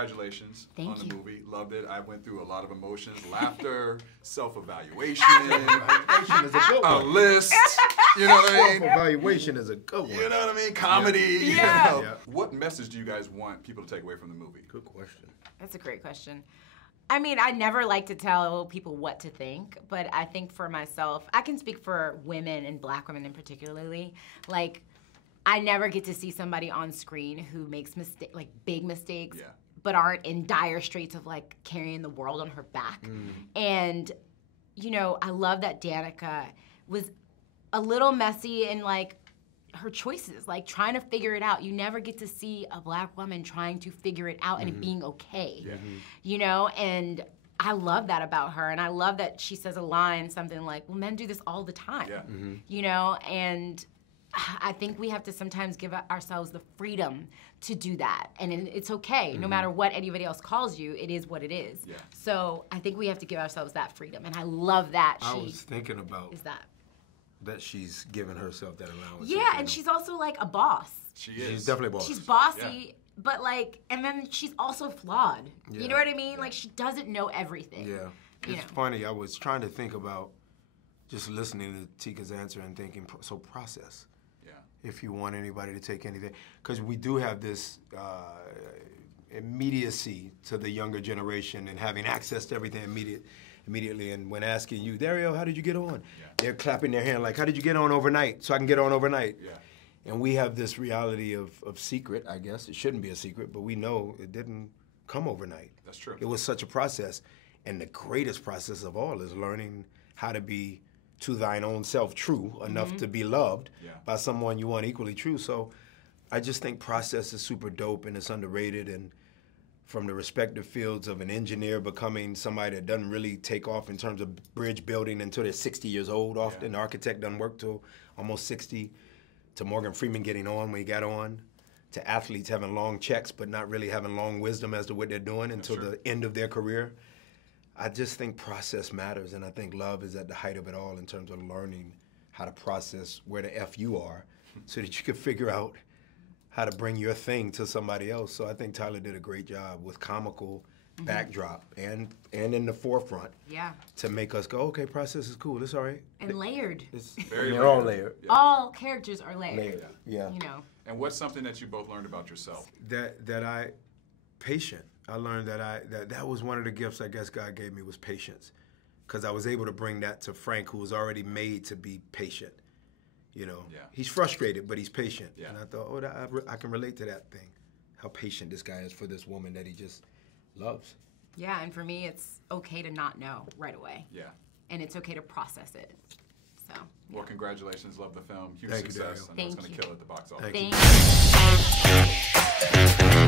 congratulations on the movie. Loved it. I went through a lot of emotions, laughter, self-evaluation, Self-evaluation is a good one. a list. You know what I mean? Self-evaluation is a good one. You know what I mean? Comedy. Yeah. You know? What message do you guys want people to take away from the movie? Good question. That's a great question. I mean, I never like to tell people what to think, but I think for myself, I can speak for women and Black women in particularly. Like, I never get to see somebody on screen who makes big mistakes, but aren't in dire straits of like carrying the world on her back. And, you know, I love that Danica was a little messy in like her choices, like trying to figure it out. You never get to see a Black woman trying to figure it out and it being okay, you know? And I love that about her. And I love that she says a line, something like, well, men do this all the time, you know? And I think we have to sometimes give ourselves the freedom to do that. And it's okay. No matter what anybody else calls you, it is what it is. So I think we have to give ourselves that freedom. And I love that I was thinking about that she's given herself that allowance. Yeah, and she's also like a boss. She is. She's definitely a boss. She's bossy, but like, and then she's also flawed. You know what I mean? Like, she doesn't know everything. Yeah. It's funny, I was trying to think about just listening to Tika's answer and thinking, so process. If you want anybody to take anything. Because we do have this immediacy to the younger generation and having access to everything immediately. And when asking you, Dario, how did you get on? They're clapping their hand like, how did you get on overnight? So I can get on overnight. And we have this reality of secret, I guess. It shouldn't be a secret, but we know it didn't come overnight. That's true. It was such a process. And the greatest process of all is learning how to be to thine own self true enough to be loved by someone you want equally true. So I just think process is super dope and it's underrated. And from the respective fields of an engineer becoming somebody that doesn't really take off in terms of bridge building until they're 60 years old often. The architect doesn't work till almost 60. To Morgan Freeman getting on when he got on. To athletes having long checks but not really having long wisdom as to what they're doing until the end of their career. I just think process matters, and I think love is at the height of it all in terms of learning how to process where the F you are so that you can figure out how to bring your thing to somebody else. So I think Tyler did a great job with comical backdrop and in the forefront to make us go, okay, process is cool, it's all right. And layered. It's very they're all layered. All characters are layered. Yeah. You know. And what's something that you both learned about yourself? Patient. I learned that was one of the gifts I guess God gave me was patience, because I was able to bring that to Frank, who was already made to be patient. You know, he's frustrated, but he's patient. And I thought, I can relate to that thing, how patient this guy is for this woman that he just loves. Yeah, and for me, it's okay to not know right away. And it's okay to process it. So. Well, congratulations. Love the film. Huge Thank success. You, I know it's going to kill at the box office. Thank you.